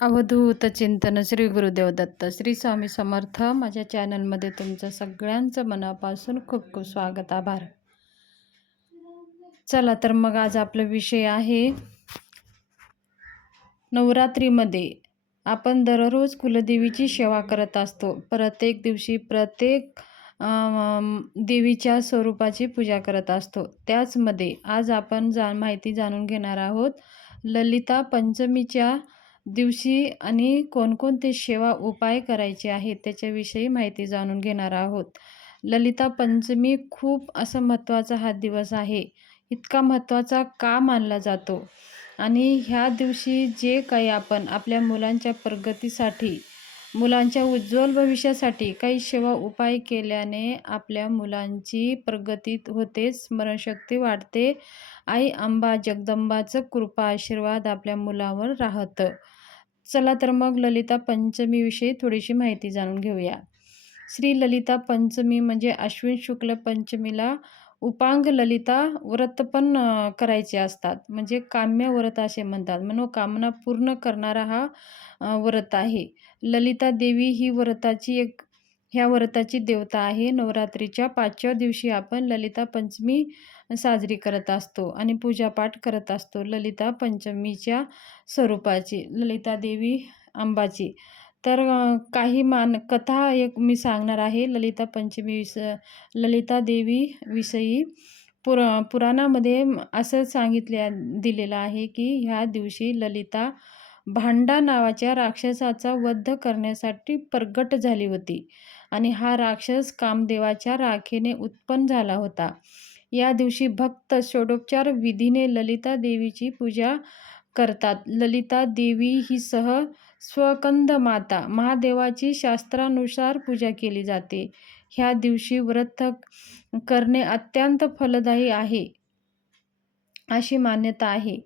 अवधूत चिंतन श्री गुरुदेव दत्त. श्री स्वामी समर्थ माझ्या चॅनलमध्ये तुमचं सगळ्यांचं मनापासून खूप खूप स्वागत आभार. चला तर मग आज आपला विषय आहे नवरात्रीमध्ये आपण दररोज कुलदेवीची सेवा करत असतो. प्रत्येक दिवशी प्रत्येक देवीच्या स्वरूपाची पूजा करत असतो. त्याचमध्ये आज आपण जा माहिती जाणून घेणार आहोत ललिता पंचमीच्या दिवशी आणि कोणकोणते सेवा उपाय करायचे आहेत त्याच्याविषयी माहिती जाणून घेणार आहोत. ललिता पंचमी खूप असं महत्त्वाचा हा दिवस आहे. इतका महत्त्वाचा का मानला जातो? आणि ह्या दिवशी जे काही आपण आपल्या मुलांच्या प्रगतीसाठी मुलांच्या उज्ज्वल भविष्यासाठी काही सेवा उपाय केल्याने आपल्या मुलांची प्रगती होते स्मरणशक्ती वाढते. आई अंबा जगदंबाचं कृपा आशीर्वाद आपल्या मुलावर राहतं. चला तर मग ललिता पंचमीविषयी थोडीशी माहिती जाणून घेऊया. श्री ललिता पंचमी म्हणजे अश्विन शुक्ल पंचमीला उपांग ललिता व्रत पण करायचे असतात. म्हणजे काम्य व्रत असे म्हणतात. मनोकामना पूर्ण करणारा हा व्रत आहे. ललिता देवी ही व्रताची एक ह्या व्रताची देवता आहे. नवरात्रीच्या पाचव्या दिवशी आपण ललिता पंचमी साजरी करत असतो आणि पूजापाठ करत असतो. ललिता पंचमीच्या स्वरूपाची ललिता देवी अंबाची तर काही मान कथा एक मी सांगणार आहे. ललिता पंचमी विस ललिता देवी विषयी पुर पुराणामध्ये असं सांगितल्या दिलेलं आहे की ह्या दिवशी ललिता भांडा नावाच्या राक्षसाचा वध करण्यासाठी प्रगट झाली होती. आणि हा राक्षस कामदेवाच्या राखेने उत्पन्न झाला होता. या दिवशी भक्त षोडोपचार विधीने ललिता देवीची पूजा करतात. ललिता देवी ही सह स्वकंद माता. महादेवाची शास्त्रानुसार पूजा केली जाते. ह्या दिवशी व्रत करणे अत्यंत फलदायी आहे अशी मान्यता आहे.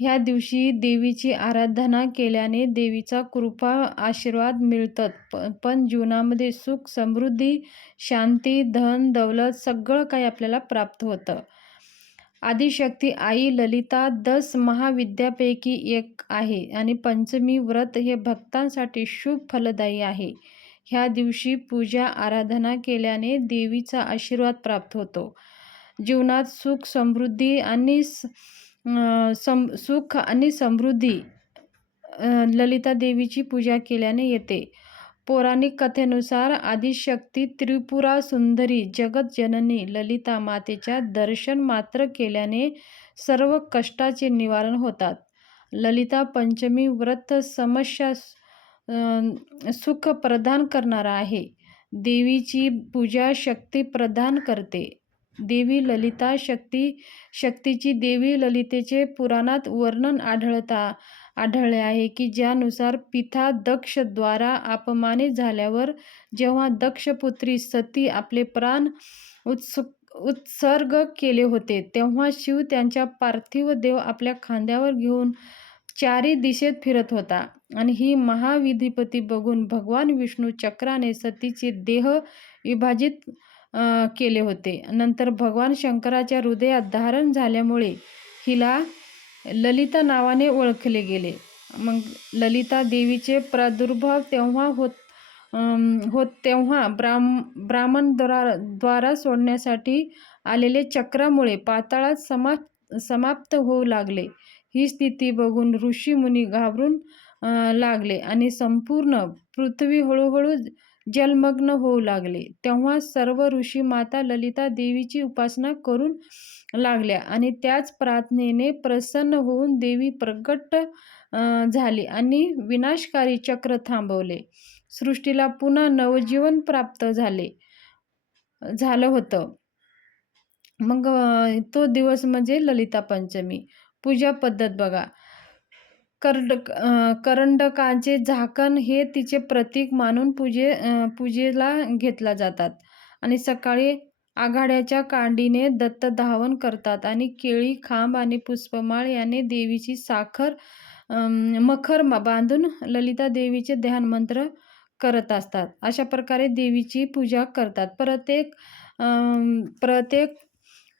ह्या दिवशी देवीची आराधना केल्याने देवीचा कृपा आशीर्वाद मिळतात. प पण जीवनामध्ये सुख समृद्धी शांती धन दौलत सगळं काही आपल्याला प्राप्त होतं. आदिशक्ती आई ललिता दस महाविद्यापैकी एक आहे आणि पंचमी व्रत हे भक्तांसाठी शुभ फलदायी आहे. ह्या दिवशी पूजा आराधना केल्याने देवीचा आशीर्वाद प्राप्त होतो. जीवनात सुख समृद्धी आणि स- सम सुख आणि समृद्धी ललिता देवीची पूजा केल्याने येते. पौराणिक कथेनुसार आदिशक्ती त्रिपुरा सुंदरी जगत जननी ललिता मातेच्या दर्शन मात्र केल्याने सर्व कष्टाचे निवारण होतात. ललिता पंचमी व्रत समस्या सुख प्रदान करणारा आहे. देवीची पूजा शक्ती प्रदान करते. देवी ललिता शक्ती शक्तीची देवी ललितेचे पुराणात वर्णन आढळता आढळले आहे की ज्यानुसार पिता दक्षद्वारा अपमानित झाल्यावर जेव्हा दक्षपुत्री सती आपले प्राण उत्सुक उत्सर्ग केले होते तेव्हा शिव त्यांच्या पार्थिव देव आपल्या खांद्यावर घेऊन चारी दिशेत फिरत होता. आणि ही महाविधिपती बघून भगवान विष्णू चक्राने सतीचे देह विभाजित केले होते. नंतर भगवान शंकराच्या हृदयात धारण झाल्यामुळे हिला ललिता नावाने ओळखले गेले. मग ललिता देवीचे प्रादुर्भाव तेव्हा होत होत तेव्हा ब्राह्म ब्राह्मण द्वारा द्वारा सोडण्यासाठी आलेले चक्रामुळे पाताळात समाप समाप्त होऊ लागले. ही स्थिती बघून ऋषी मुनी घाबरून लागले आणि संपूर्ण पृथ्वी हळूहळू जलमग्न होऊ लागले. तेव्हा सर्व ऋषी माता ललिता देवीची उपासना करून लागल्या आणि त्याच प्रार्थनेने प्रसन्न होऊन देवी प्रगट झाली आणि विनाशकारी चक्र थांबवले. सृष्टीला पुन्हा नवजीवन प्राप्त झाले झालं होतं. मग तो दिवस म्हणजे ललिता पंचमी. पूजा पद्धत बघा. करड करंडकाचे झाकण हे तिचे प्रतीक मानून पूजे पूजेला घेतला जातात आणि सकाळी आघाड्याच्या कांडीने दत्त धावन करतात आणि केळी खांब आणि पुष्पमाळ याने देवीची साखर मखर बांधून ललिता देवीचे ध्यान मंत्र करत असतात. अशा प्रकारे देवीची पूजा करतात. प्रत्येक प्रत्येक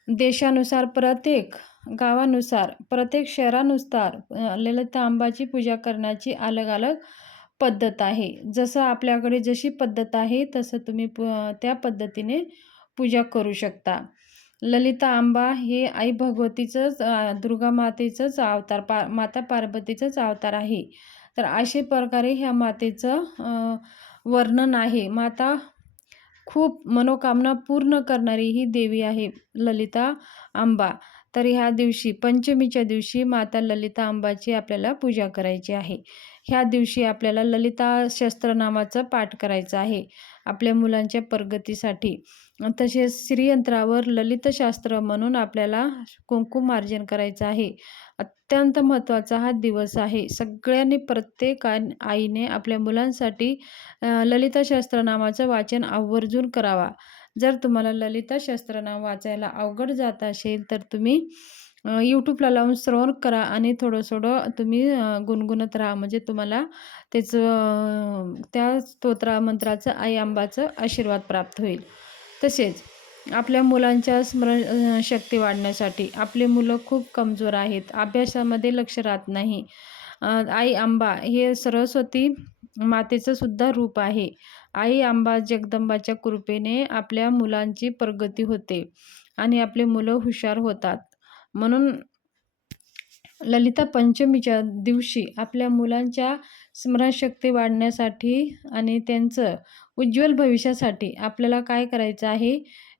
देशानुसार प्रत्येक गावानुसार प्रत्येक शहरानुसार ललिता अंबाची पूजा करण्याची अलग अलग पद्धत आहे. जसं आपल्याकडे जशी पद्धत आहे तसं तुम्ही प त्या पद्धतीने पूजा करू शकता. ललिता आंबा हे आई भगवतीचंच दुर्गा मातेचंच अवतार पा माता पार्वतीचंच अवतार आहे. तर अशा प्रकारे ह्या मातेचं वर्णन आहे. माता खूप मनोकामना पूर्ण करणारी ही देवी आहे ललिता आंबा. तर ह्या दिवशी पंचमीच्या दिवशी माता ललिता अंबाची आपल्याला पूजा करायची आहे. ह्या दिवशी आपल्याला ललिता शस्त्रनामाचं पाठ करायचं आहे. आपल्या मुलांच्या प्रगतीसाठी. तसेच श्रीयंत्रावर ललितशास्त्र म्हणून आपल्याला कुंकुमार्जन करायचं आहे. अत्यंत महत्त्वाचा हा दिवस आहे. सगळ्यांनी प्रत्येक आईने आपल्या मुलांसाठी ललितशास्त्र नामाचं वाचन आवर्जून करावा. जर तुम्हाला ललिता नाम वाचायला अवघड जात असेल तर तुम्ही यूट्यूबला लावून श्रवण करा आणि थोडं थोडं तुम्ही गुणगुणत राहा. म्हणजे तुम्हाला त्याचं त्या स्तोत्रा मंत्राचं आई आंबाचं आशीर्वाद प्राप्त होईल. तसेच आपल्या मुलांच्या स्मरण शक्ती वाढण्यासाठी आपले मुलं खूप कमजोर आहेत. अभ्यासामध्ये लक्ष राहत नाही. आई आंबा हे सरस्वती मातेचं सुद्धा रूप आहे. आई आंबा जगदंबाच्या कृपेने आपल्या मुलांची प्रगती होते आणि आपले मुलं हुशार होतात. म्हणून ललिता पंचमीच्या दिवशी आपल्या मुलांच्या स्मरणशक्ती वाढण्यासाठी आणि त्यांचं उज्ज्वल भविष्यासाठी आपल्याला काय करायचं आहे?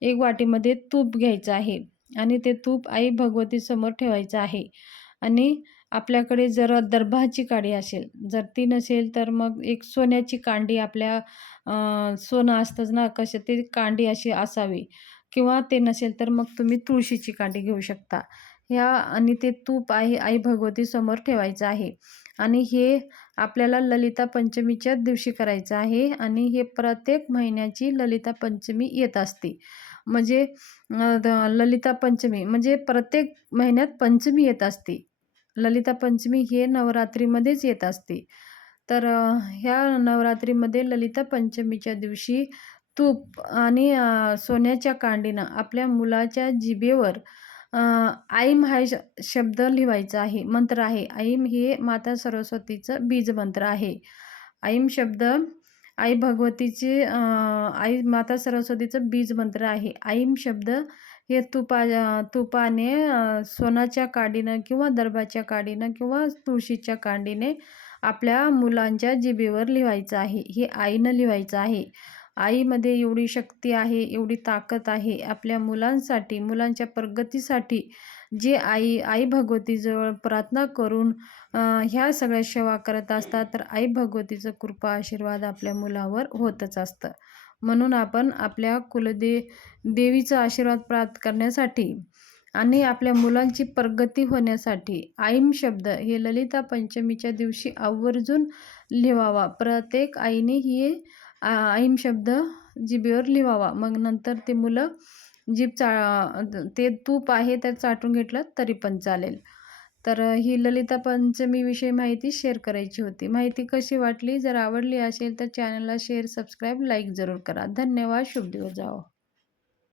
एक वाटीमध्ये तूप घ्यायचं आहे आणि ते तूप आई भगवतीसमोर ठेवायचं आहे. आणि आपल्याकडे जर दर्भाची काडी असेल. जर ती नसेल तर मग एक सोन्याची कांडी आपल्या सोनं असतंच ना कशा ते कांडी अशी असावी. किंवा ते नसेल तर मग तुम्ही तुळशीची कांडी घेऊ शकता. ह्या आणि ते तूप आहे आई भगवती समोर ठेवायचं आहे. आणि हे आपल्याला ललिता पंचमीच्याच दिवशी करायचं आहे आणि हे प्रत्येक महिन्याची ललिता पंचमी येत असते. म्हणजे ललिता पंचमी म्हणजे प्रत्येक महिन्यात पंचमी येत असते. ललिता पंचमी हे नवरात्रीमध्येच येत असते. तर ह्या नवरात्रीमध्ये ललिता पंचमीच्या दिवशी तूप आणि सोन्याच्या कांडीनं आपल्या मुलाच्या जिभेवर आईम हा श शब्द लिहायचा आहे मंत्र आहे. ऐम हे माता सरस्वतीचं बीज मंत्र आहे. ऐम शब्द आई भगवतीचे आई माता सरस्वतीचं बीज मंत्र आहे. ऐम शब्द हे तुपा तुपाने सोनाच्या काडीनं किंवा दर्भाच्या काडीनं किंवा तुळशीच्या कांडीने आपल्या मुलांच्या जिबेवर लिहायचं आहे. हे आईनं लिहायचं आहे. आईमध्ये एवढी शक्ती आहे एवढी ताकद आहे आपल्या मुलांसाठी मुलांच्या प्रगतीसाठी जे आई आई भगवतीजवळ प्रार्थना करून ह्या सगळ्या सेवा करत असतात तर आई भगवतीचं कृपा आशीर्वाद आपल्या मुलावर होतच असतं. म्हणून आपण आपल्या कुलदे देवीचा आशीर्वाद प्राप्त करण्यासाठी आणि आपल्या मुलांची प्रगती होण्यासाठी आईम शब्द हे ललिता पंचमीच्या दिवशी आवर्जून लिहावा. प्रत्येक आईने ही आ- शब्द जिभेवर लिहावा मग नंतर ते मुलं जीभ चा ते तूप आहे तर चाटून घेतलं तरी पण चालेल. तर ही ललिता पंचमीविषयी माहिती शेअर करायची होती. माहिती कशी वाटली? जर आवडली असेल तर चॅनलला शेअर सबस्क्राईब लाईक जरूर करा. धन्यवाद. शुभ दिवस जाओ